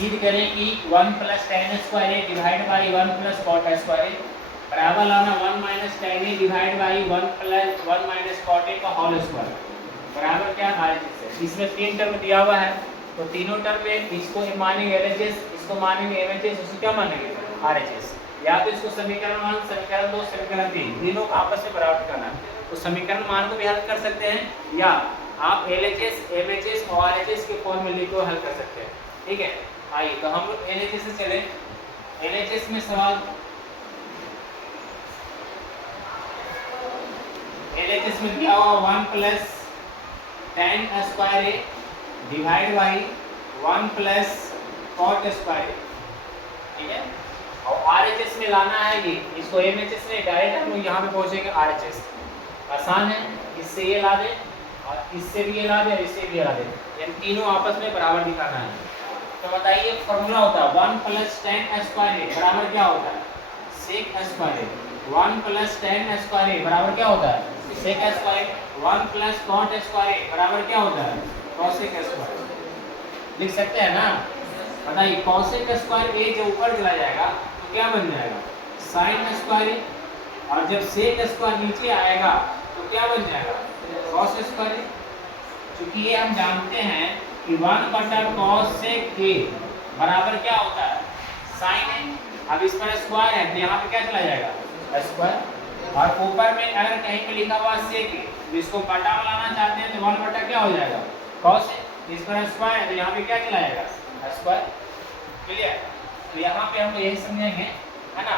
सीध करें कि 1 plus tan square A divide by 1 plus cot square A बराबर लाना 1 minus tan A divide by 1 minus cot A का होल स्क्वायर बराबर क्या RHS है। इसमें 3 टर्म दिया हुआ है तो तीनों टर्म में इसको मानेंगे LHS, इसको मानेंगे MHS, इसको क्या मानेंगे RHS। या तो इसको समीकरण 1, समीकरण 2, समीकरण 3 तीनों आपस में बराबर करना है तो समीकरण मान को भी हल कर सकते हैं या आप LHS, MHS और RHS के फॉर्म में लिख कर हल कर सकते हैं। ठीक है, आइए तो हम लोग LHS से चले। LHS में सवाल LHS में दिया हुआ 1 plus tan square A divide by 1 plus cot square A. ठीक है, और RHS में लाना है ये, इसको MHS में डायरेक्ट हम लोग यहाँ पे पहुँचेंगे RHS। आसान है, इससे ये ला दे और इससे भी ये ला दे और इससे भी ये ला दे, इन तीनों आपस में बराबर दिखाना है। तो बताइए फॉर्मूला होता है 1 प्लस टेन स्क्वायर ए बराबर क्या होता है sec square A. 1 plus tan square A बराबर क्या होता है sec square. 1 plus cot square A बराबर क्या होता है कॉसेक स्क्वायर। लिख सकते हैं ना, बताइए कॉसेक स्क्वायर ए जब ऊपर चला जाएगा तो क्या बन जाएगा साइन स्क्वायर ए, और जब सेक स्क्वायर नीचे आएगा तो क्या बन जाएगा कॉस स्क्वायर ए। क्योंकि ये हम जानते हैं कि 1 बटा कॉस सेक ए बराबर क्या होता है साइन ए। अब इस पर स्क्वायर है तो यहाँ पे क्या चला जाएगा स्क्वायर, और ऊपर में अगर कहीं पे लिखा हुआ सेक ए जिसको बटा में लाना चाहते हैं तो 1 बटा क्या हो जाएगा कॉस ए, इस पर स्क्वायर है तो यहाँ पे क्या चला जाएगा स्क्वायर। क्लियर, तो यहाँ पे हम यही समझेंगे है ना।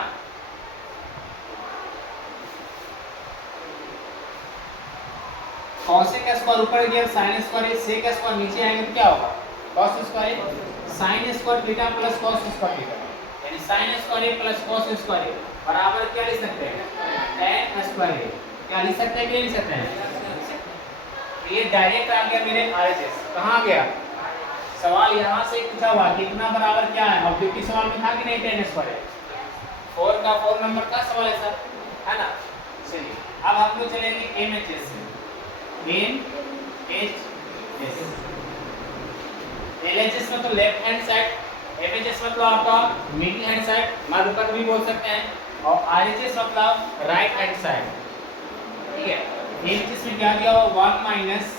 कॉसेक स्क्वायर ऊपर गया साइन स्क्वायर सेक स्क्वायर नीचे आएंगे तो क्या होगा cos square sin square theta plus cos square theta, यानी sin square plus cos square बराबर क्या लिख सकते हैं tan स्क्वायर। क्या लिख सकते हैं कि नहीं लिख सकते हैं। ये डायरेक्ट आ गया मेरे RHS। कहाँ आ गया सवाल यहाँ से पूछा हुआ कितना बराबर क्या है, ऑब्जेक्टिव सवाल में था कि नहीं tan स्क्वायर 4 का 4 नंबर का सवाल है सर, है ना। चलिए अब हम लोग चलेंगे MHS से। LHS में तो लेफ्ट हैंड साइड, MHS मतलब आपका मिडिल हैंड साइड, मध्यपथ भी बोल सकते हैं, और RHS मतलब राइट हैंड साइड। ठीक है, LHS में क्या दिया हुआ 1 माइनस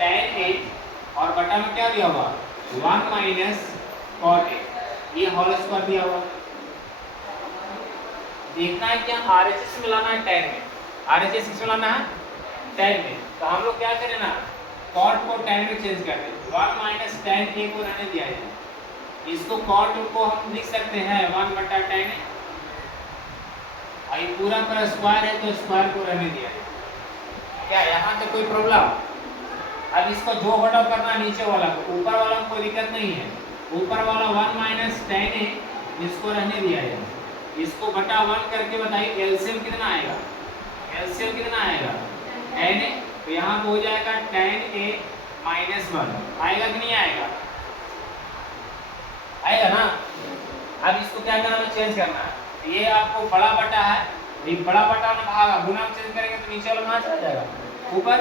tan ए और बटा में क्या दिया हुआ 1 माइनस cot ए, ये होल स्क्वायर दिया हुआ। देखना है क्या RHS में लाना है tan में, RHS किसमें लाना है tan में, तो हम लोग क्या करें ना cot को tan में चेंज कर दें। 1 माइनस tan ए को रहने दिया जाए, इसको cot को हम लिख सकते हैं 1 बटा tan ए, और ये पूरा पर स्क्वायर है तो स्क्वायर को रहने दिया जाए। क्या यहाँ तो कोई प्रॉब्लम। अब इसको जो बटा करना नीचे वाला को, ऊपर वाला को कोई दिक्कत नहीं है। ऊपर वाला 1 माइनस tan ए इसको रहने दिया जाए, इसको बटा 1 करके बताइए एलसीएम कितना आएगा, एलसीएम कितना आएगा tan ए, तो यहाँ पे हो जाएगा tan ए माइनस 1 आएगा कि नहीं आएगा, आएगा ना। अब इसको क्या करना है चेंज करना है, ये आपको बड़ा बटा है, ये बड़ा बटा में भागा गुना में चेंज करेंगे तो नीचे वाला कहाँ चला जाएगा ऊपर,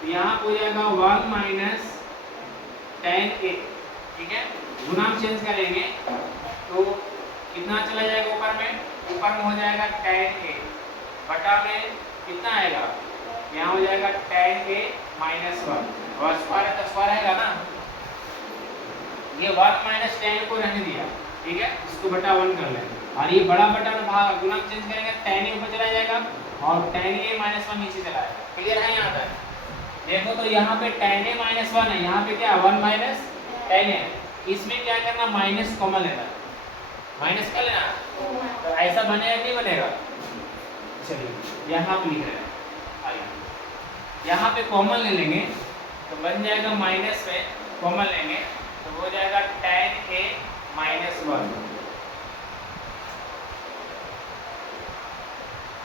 तो यहाँ हो जाएगा 1 माइनस tan ए। ठीक है, गुना में चेंज करेंगे तो कितना चला जाएगा ऊपर में हो जाएगा tan ए, बटा में कितना आएगा यहाँ हो जाएगा tan ए माइनस 1, और स्क्वायर है तो स्क्वायर आएगा ना। ये 1 माइनस tan को रहने दिया, ठीक है, इसको बटा 1 कर लें, और ये बड़ा बटा में भाग गुना में चेंज करेंगे tan ए ऊपर चला जाएगा और tan ए माइनस 1 नीचे चला जाएगा। क्लियर है यहाँ तक। देखो तो यहाँ पे tan ए माइनस 1 है, यहाँ पे क्या 1 माइनस tan ए, इसमें क्या करना माइनस कॉमन लेना, माइनस कर लेना, तो ऐसा बनेगा कि बनेगा। चलिए यहाँ पे लिख रहे हैं, यहाँ पे कॉमन ले लेंगे तो बन जाएगा माइनस में कॉमन लेंगे तो हो जाएगा tan ए माइनस 1,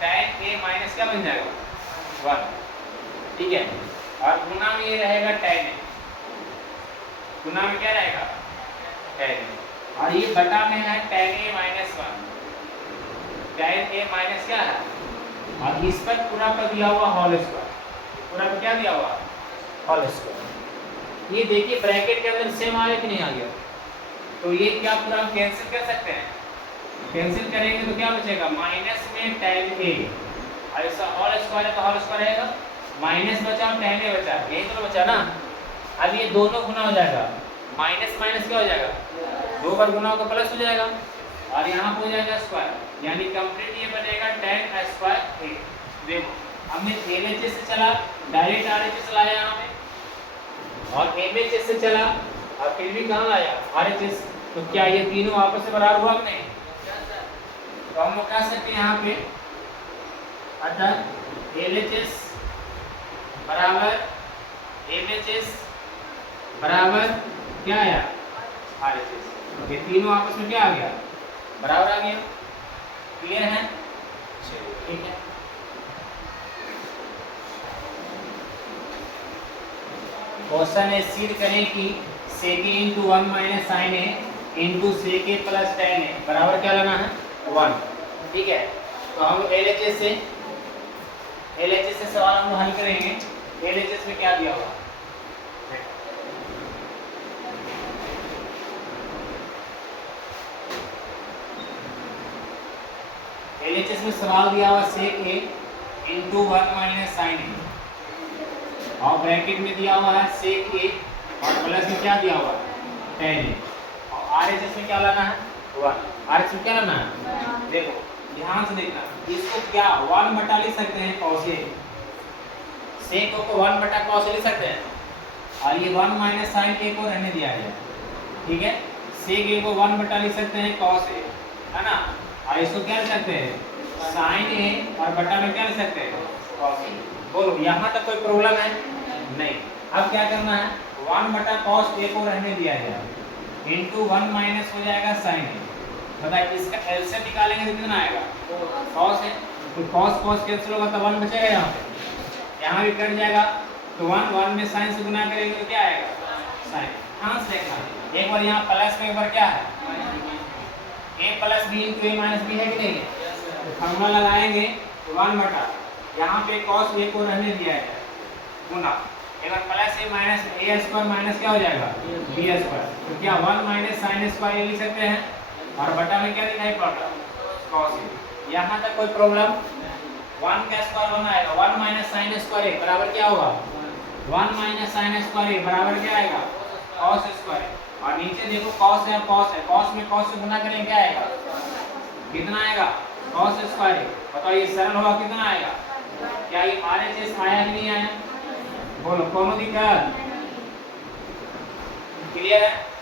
tan ए माइनस क्या बन जाएगा 1। ठीक है, और गुना में ये रहेगा tan ए, गुना में क्या रहेगा tan ए, और ये बटा में है tan ए माइनस 1, tan ए माइनस क्या है, और इस पर पूरा पर दिया हुआ होल स्क्वायर, पूरा पर क्या दिया हुआ होल स्क्वायर। ये देखिए ब्रैकेट के अंदर सेम आ गया कि नहीं आ गया, तो ये क्या पूरा हम कैंसिल कर सकते हैं, कैंसिल करेंगे तो क्या बचेगा, माइनस में tan a, ऐसा होल स्क्वायर है तो होल स्क्वायर रहेगा, माइनस बचा और tan a बचा, यही तो बचा ना। अब ये दोनों गुना हो जाएगा, माइनस माइनस क्या हो जाएगा, 2 बार गुना होगा प्लस हो जाएगा, और यहाँ हो जाएगा स्क्वायर, यानी कंप्लीट ये बनेगा tan स्क्वायर a। देखो हमने LHS से चला डायरेक्ट RHS लाया यहाँ पे, और MHS से चला और फिर भी कहाँ लाया RHS, तो क्या ये तीनों आपस में बराबर हुआ कि नहीं, तो हम लोग कह सकते हैं यहाँ पे, अतः LHS बराबर MHS बराबर क्या आया RHS, ये तीनों आपस में क्या आ गया, बराबर आ गया। क्लियर है, ठीक है। क्वेश्चन है सीध करें कि sec a into 1 minus sign a into sec a plus tan a बराबर क्या लेना है 1, ठीक है। तो हम LHS से सवाल हम हल करेंगे। LHS में क्या दिया हुआ, LHS में सवाल दिया हुआ sec a into 1 minus sign A, और ब्रैकेट में दिया हुआ है sec a और प्लस में क्या दिया हुआ tan a, और RHS में क्या लाना है 1, RHS में क्या लाना है, देखो ध्यान से देखना, इसको क्या 1 बटा लिख सकते हैं cos a, sec a को 1 बटा cos a लिख सकते हैं, और ये 1 माइनस साइन a को रहने दिया है, ठीक है। sec a को 1 बटा लिख सकते हैं cos a, है ना, और इसको क्या लिख सकते हैं sin a, और बटा में क्या लिख सकते हैं cos a। बोलो यहाँ तक कोई प्रॉब्लम है नहीं। अब क्या करना है, 1 बटा cos a को रहने दिया गया इंटू 1 माइनस हो जाएगा sin a, बताइए इसका एलसीएम निकालेंगे तो कितना आएगा cos है, तो cos cos कैंसिल होगा तो 1 बचेगा, यहाँ भी कट जाएगा, तो 1 में sin से गुना करेंगे तो क्या आएगा sin। हाँ देखना एक बार यहाँ प्लस में, एक बार क्या है a plus b into a minus b है कि नहीं है, तो फॉर्मूला लगाएंगे तो 1 बटा यहाँ पे cos a को रहने दिया है गुना, एक बार plus a minus a square minus क्या हो जाएगा b स्क्वायर, तो क्या 1 माइनस साइन स्क्वायर लिख सकते हैं, और बटा में क्या दिखाई पड़ रहा cos a। यहाँ तक कोई प्रॉब्लम, 1 का स्क्वायर 1 आएगा, 1 माइनस साइन स्क्वायर a बराबर क्या होगा 1 माइनस साइन स्क्वायर a बराबर क्या आएगा cos स्क्वायर, और नीचे देखो cos है, cos है, cos में cos से गुना करेंगे क्या आएगा, कितना आएगा cos स्क्वायर a, बताओ ये सरल होगा कितना आएगा, क्या ये RHS आया कि नहीं आया, बोलो कोनो दिक्कत, क्लियर है।